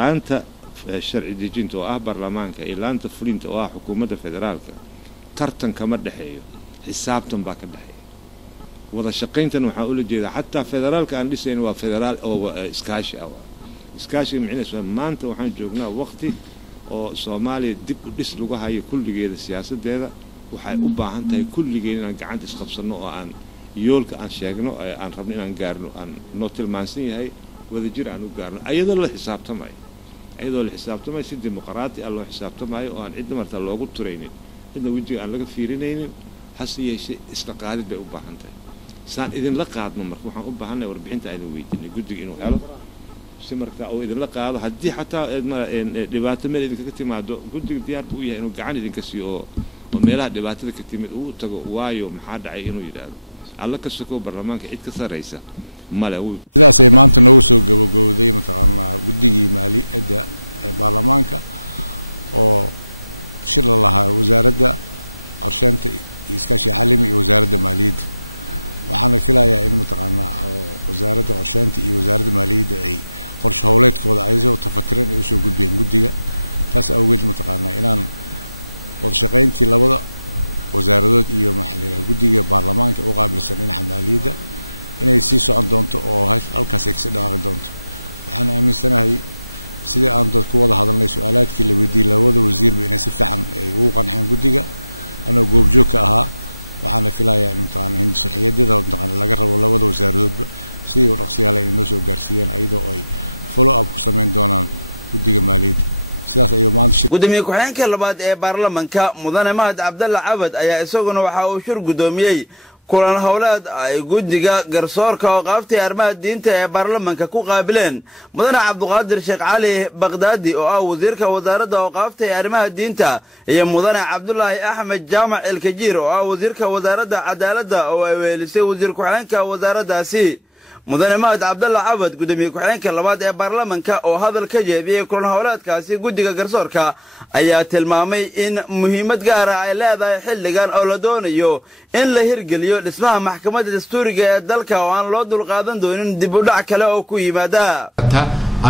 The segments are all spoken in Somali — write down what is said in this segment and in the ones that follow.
laanta sharci dejinta oo ah baarlamaanka iyo laanta fulinta oo ah xukuumadda federaalka tartan kama dhaxeeyo xisaabtan baa ka dhaxeeya wada shaqayntan waxa uu la jeedaa xataa federaalka aan dhisayn waa federaal oo iskaashi ah iskaashi micnihiisu maanta waxaan joognaa waqti oo Soomaaliya dib u dhis lagu hayo kulligeeda siyaasadeeda waxay u baahan tahay kulligeena inaan gacanta isqabsano oo aan yoolka aan sheegno aan rabno inaan gaarno aan noo tilmaansan yahay wadajir aan u gaarno ayadoo la xisaabtamay si dimuqraadi ah loo xisaabtamayo oo aan cid marta loogu turaynin cidna wajiga aan laga fiirinaynin hase yeeshee isla qaadid bay u baahan tahay saan idin la qaadno marka waxaan u baahanay warbixinta aynu weydiinay guddiga inuu helo si marka oo idin la qaado haddii xataa dhibaato meel idinkaga timaado guddiga diyaar buu u yahay inuu gacan idinka siiyo oo meelaha dhibaatada ka timid uu tago waayo maxaa dhacay inuu yidhaahdo alla ka soko baarlamaanka cid ka sarreysa male sidaasay maanta noogu soo gabagowday mataqaanaa guddigii maaliyadda ee baarlamaanka oo shir la lahaa wasaaradda qorsheynta iyo iskaashiga caalamiga iyo wasaaradda maaliyadda waxaana filayaa in mataqaanaa wasaaradda qorsheynta iyo wasaaradda maaliyadda ay qorshe howleedkooda ayagoo tafatiran ay usoo gudbeen guddiga taas awgeed mataqaanaa inaan wada shaqayntii labada wasaaradood iyo maxalliga guddiga baarlamaanka u qaabilsan dhinaca maaliyadda inay sii socon doonto oo halkaas ay kasii dhaqaaqi doonto waxaan aaminsanahay sidii aan dad ku wada hadalnay su'aalaadkii la weydiiyey labada wasiirba inay si fiican ay ugu qanceen guddiga anoo goobjoog ka ahaa waxaana filayaa in mataqaanaa hindi sharciyadeeda mataqaanaa laga rabo labada wasaaradoodba sidii u dhaqsiyaale inay noo soo gaarsiiyeen ayadoo ay follow up ku samayn doonaan guddiga maaliyadda sidaas ayuu maanta gudoomiye ku-xigeenka labaad ee baarlamaanka mudane mahad cabdalla cabad ayaa isaguna waxa uu shir gudoomiyey kulan howleed ay guddiga garsoorka oo qaabtay arrimaha diinta ee baarlamaanka ku qaabileen mudane cabduqaadir sheekh cali baqdaadi oo ah wasiirka wasaaradda oo qaabtay arrimaha diinta iyo mudane cabdullaahi axmed jaamac elkajiir oo ah wasiirka wasaaradda cadaaladda oo ay weelisay wasiir ku-xigeenka wasaaraddaasi mudane mahad cabdalla cabad gudoomiye ku-xigeenka labaad ee baarlamaanka oo hadal ka jeediyey kulan howleedkaasi guddiga garsoorka ayaa tilmaamay in muhiimad gaara ay leedahay xilligan oo la doonayo in la hirgeliyo dhismaha maxkamadda dastuuriga ee dalka oo aan loo dulqaadan doonin dib u dhac kale oo ku yimaada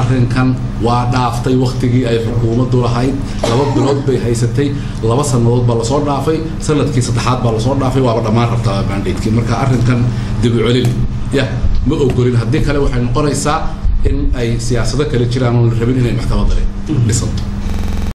arrinkan waa dhaaftay waqtigii ay xukuumaddu lahayd 2 bilood bay haysatay 2 sannadood baa lasoo dhaafay sanadkii saddexaad baa lasoo dhaafay waaba dhammaan rabtaa baandheedkii marka arrinkan dib u celin ma ogolin haddii kale waxay noqonaysaa in ay siyaasado kale jiraan oo la rabin inay maxkamadda dhisanto